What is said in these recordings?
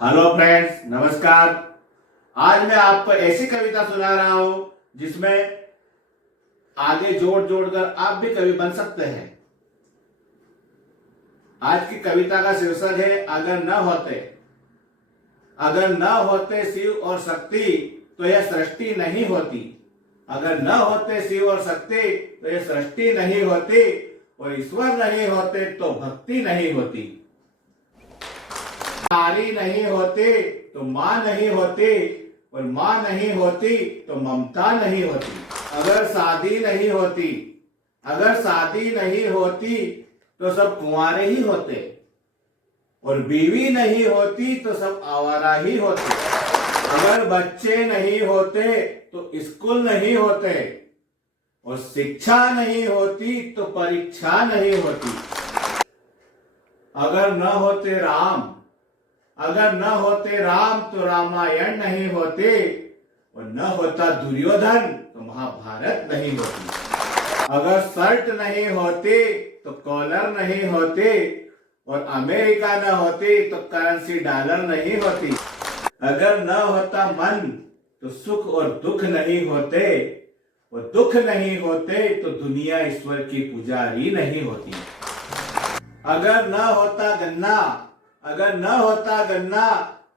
Hello friends, नमस्कार। आज मैं आपको ऐसी कविता सुना रहा हूं जिसमें आगे जोड़ जोड़कर आप भी कवि बन सकते हैं। आज की कविता का शीर्षक है अगर न होते। अगर न होते शिव और शक्ति तो यह सृष्टि नहीं होती। अगर न होते शिव और शक्ति तो यह सृष्टि नहीं होती, और ईश्वर नहीं होते तो भक्ति नहीं होती। नारी नहीं होती तो माँ नहीं होती, और माँ नहीं होती तो ममता नहीं होती। अगर शादी नहीं होती, अगर शादी नहीं होती तो सब कुंवारे ही होते, और बीवी नहीं होती तो सब आवारा ही होते। अगर बच्चे नहीं होते तो स्कूल नहीं होते, और शिक्षा नहीं होती तो परीक्षा नहीं होती। अगर न होते राम, अगर न होते राम तो रामायण नहीं होते, और न होता दुर्योधन तो महाभारत नहीं होती। अगर शर्ट नहीं होती तो कॉलर नहीं होते, और अमेरिका न होती तो करेंसी डॉलर नहीं होती। अगर न होता मन तो सुख और दुख नहीं होते, और दुख नहीं होते तो दुनिया ईश्वर की पुजारी नहीं होती। अगर न होता गन्ना, अगर न होता गन्ना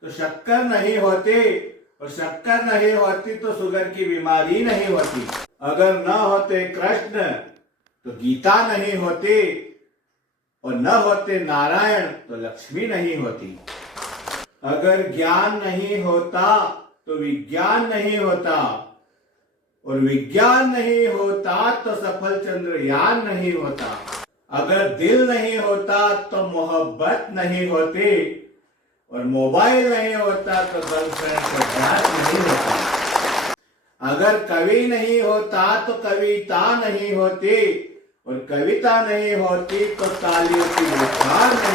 तो शक्कर नहीं होती, और शक्कर नहीं होती तो शुगर की बीमारी नहीं होती। अगर न होते कृष्ण तो गीता नहीं होती, और न होते नारायण तो लक्ष्मी नहीं होती। अगर ज्ञान नहीं होता तो विज्ञान नहीं होता, और विज्ञान नहीं होता तो सफल चंद्रयान नहीं होता। अगर दिल नहीं होता तो मोहब्बत नहीं होती, और मोबाइल नहीं होता तो गर्लफ्रेंड से बात नहीं होता। अगर कवि नहीं होता तो कविता नहीं होती, और कविता नहीं होती तो तालियों की बौछार नहीं